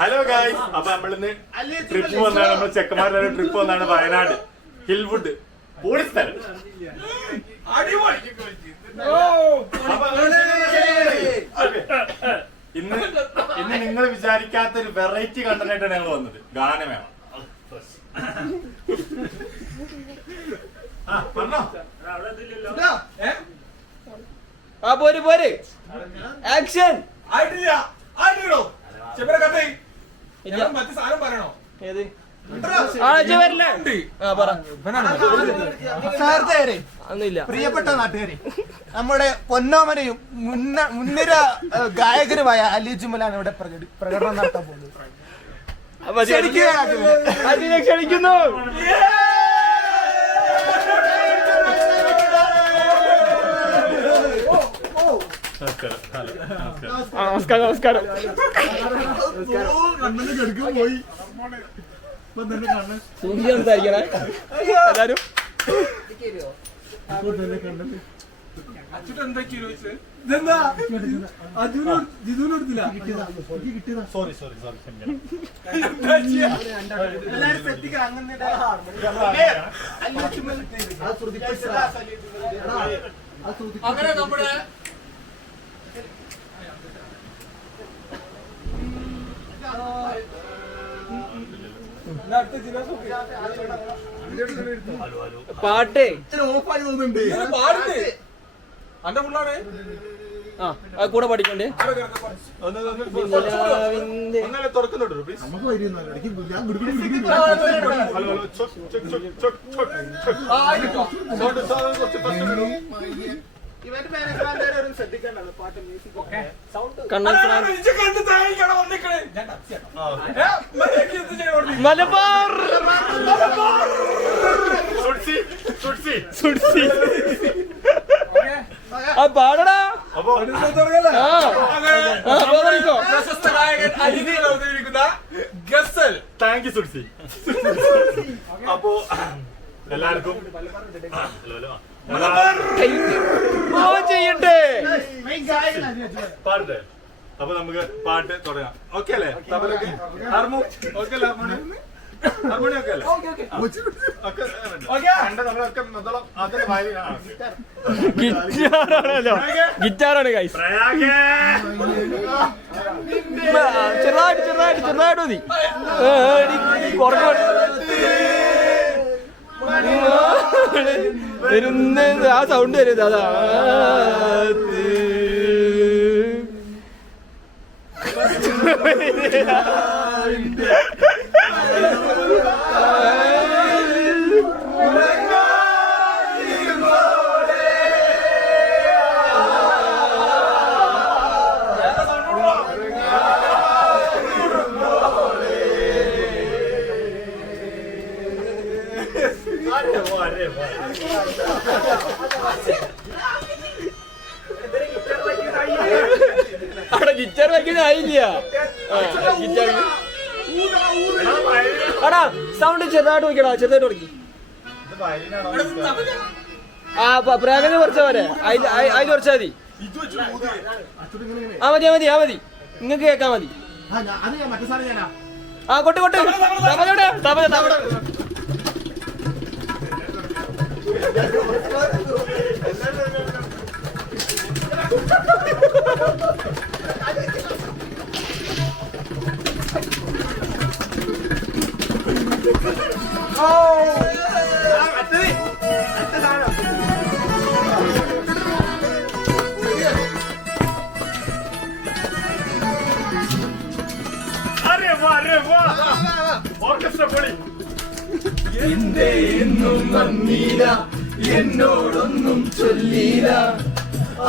Hello guys, അപ്പൊ നമ്മളിന്ന് trip വന്നാണ്, നമ്മൾ ചെക്കന്മാരുടെ ട്രിപ്പ് വന്നാണ് വയനാട് ഹിൽവുഡ്. പൊളി സ്ഥലം. ഇന്ന് നിങ്ങൾ വിചാരിക്കാത്ത ഒരു വെറൈറ്റി കണ്ടന്റായിട്ടാണ് ഞങ്ങൾ വന്നത്. ഗാനമേള. പോര് പോര് ആക്ഷൻ. പ്രിയപ്പെട്ട നാട്ടുകാരെ, നമ്മുടെ പൊന്നോമനയും മുൻനിര ഗായകരുമായ അലി ജുമലാണ് ഇവിടെ പ്രകടനം നടത്താൻ പോകുന്നത്. ക്ഷണിക്കുന്നു. നമസ്കാരം നമസ്കാരം. സംസാരിക്കണേ എല്ലാരും. അങ്ങനെ നമ്മുടെ പാട്ട് ഓഫായി തോന്നുന്നുണ്ട്. കൂടെ പഠിക്കണ്ടേ. മലബാർ പാടടാ. പ്രശസ്ത ഗായകൻ അലിദിയിൽ അവതരിപ്പിക്കുന്ന ഗസൽ. Thank you സുഡ്സി. അപ്പോ എല്ലാവർക്കും ചെയ്യട്ടെ. പാടട്ടെ. അപ്പൊ നമുക്ക് പാട്ട് തുടങ്ങാം. ഓക്കെ അല്ലേ? ഹാർമോണി ഓക്കെ അല്ലേ? ഹാർമോണി ഓക്കെ അല്ലേ? ഗിറ്റാറാണല്ലോ. ഗിറ്റാറാണ് ഗൈസ്. ചെറുതായിട്ട് ചെറുതായിട്ട് ചെറുതായിട്ട് മതി. വരുന്ന ആ സൗണ്ട് വരുന്നത് അതാ. അവിടെ ഗിറ്റാർ വയ്ക്കുന്ന ആയില്ല. ഗിറ്റാർ ആടാ സൗണ്ട് ചെറുതായിട്ട് നോക്കിയടാ. ചെറുതായിട്ട് തുടങ്ങി. പ്രാഗന് കുറച്ചാ പോരെ. അതിൽ കുറച്ചാ മതി. മതി മതി മതി. നിങ്ങക്ക് കേൾക്കാൻ മതി. കൊട്ട് കൊട്ട്. തമ തമ എന്നും നന്ദീല എന്നോടൊന്നും ചൊല്ലീല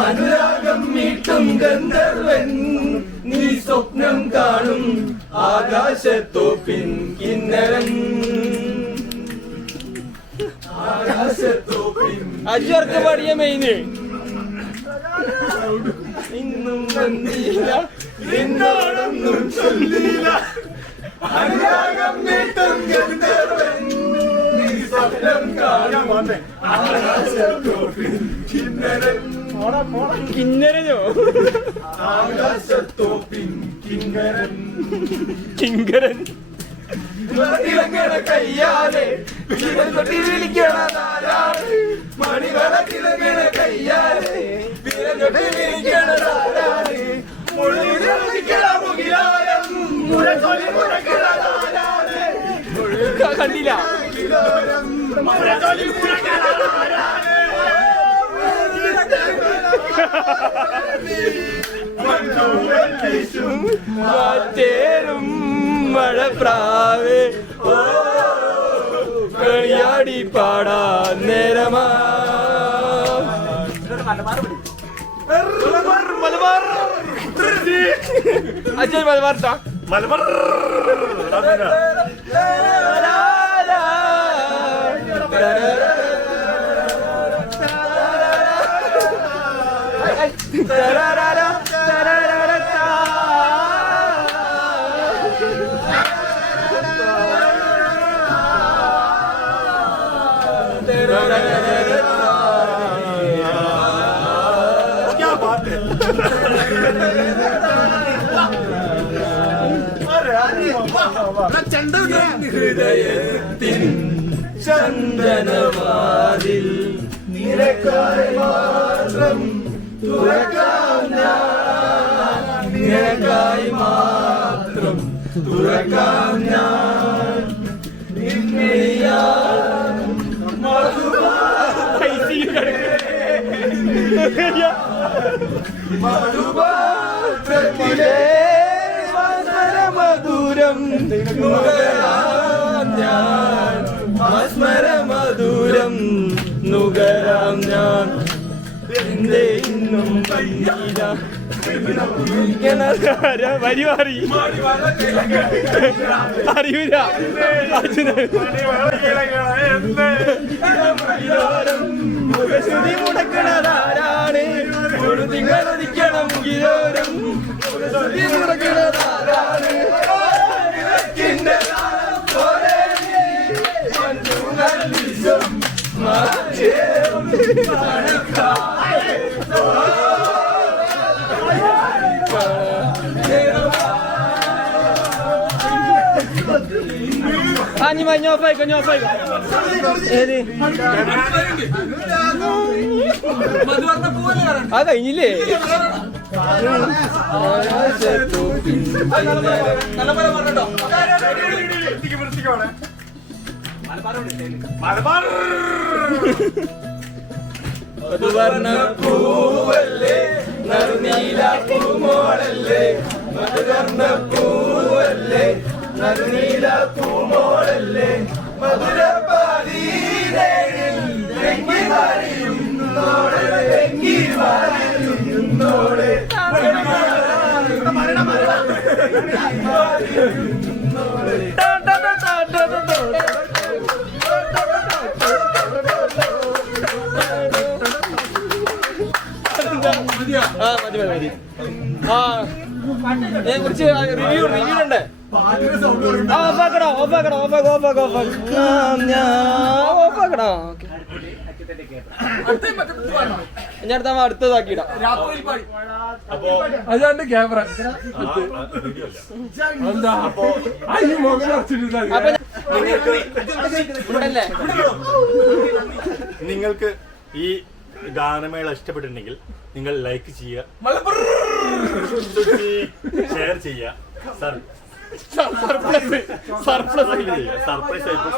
അനുരാഗം മീട്ടും ഗന്ധർവൻ നീ സ്വപ്നം കാണും ആകാശത്തോപ്പിൻ കിന്നരൻ. ആകാശത്തോപ്പിൻ അജർക്ക് പാടിയ മെയിന്. ഇന്നും നന്ദിയില്ല എന്നോടൊന്നും ചൊല്ലീല അനുരാഗം മീട്ടും ഗന്ധർവൻ നീ സ്വപ്നം കാണും ആകാശത്തോപ്പിൻ കിന്നരൻ. കിന്നരനോ? ആകാശത്തോപ്പിൻ കിങ്കരൻ തിളങ്ങണ കയ്യാലെ വിരൽ കൊട്ടി വിളിക്കണതാരാണ് മണിവള തിളങ്ങണ കയ്യാലെ വിരൽ കൊട്ടി വിളിക്കണതാരാണ് കണ്ടില്ല മാറ്റേറും മഴപ്രാവേ ഓ കളിയാടി പാടാ നേരമാ മലബാർ അജയ് മലബാർ മലബാർ ഹൃദയത്തിൻ ചന്ദനവാതിൽ നിനക്കായി മാത്രം തുറക്കാം ഞാൻ നിനക്കായി മാത്രം തുറക്കാം ഞാൻ മധുപാത്രത്തിലെ മധുരം നുകരാം ഞാൻ മധുരം നുകരാം ഞാൻ എന്റെ ഇന്നും വരി മാറി അറിയൂല മുഖശ്രുതി മുടക്കണതാരാണ് തിങ്കളൊരിക്കണം മുകിലോരം മുഖശ്രുതി മുടക്കണതാരാണ് ഞാൻ ഓഫായിക്കോ ഏത് ആ കഴിഞ്ഞില്ലേ മധുവർണ്ണ പൂവല്ലേ നറുനീല പൂമോളല്ലേ മധുവർണ്ണ പൂവല്ലേ നറുനീല പൂമോളല്ലേ മധുരപാതീരേഴിൽ തെങ്ങി മറിയുന്നോടെ തെങ്ങി മറിയുന്നോടെ മതി ആ ഞാൻ കുറച്ച് റിവ്യൂ ഉണ്ട് ഓഫാക്കടോ ഞാൻ അടുത്തതാക്കിയിടാം അതാണ്ട് ക്യാമറ നിങ്ങൾക്ക് ഈ ഗാനമേള ഇഷ്ടപ്പെട്ടിട്ടുണ്ടെങ്കിൽ നിങ്ങൾ ലൈക്ക് ചെയ്യുക, ഷെയർ ചെയ്യുക, സർപ്രൈസ് ആയിട്ട്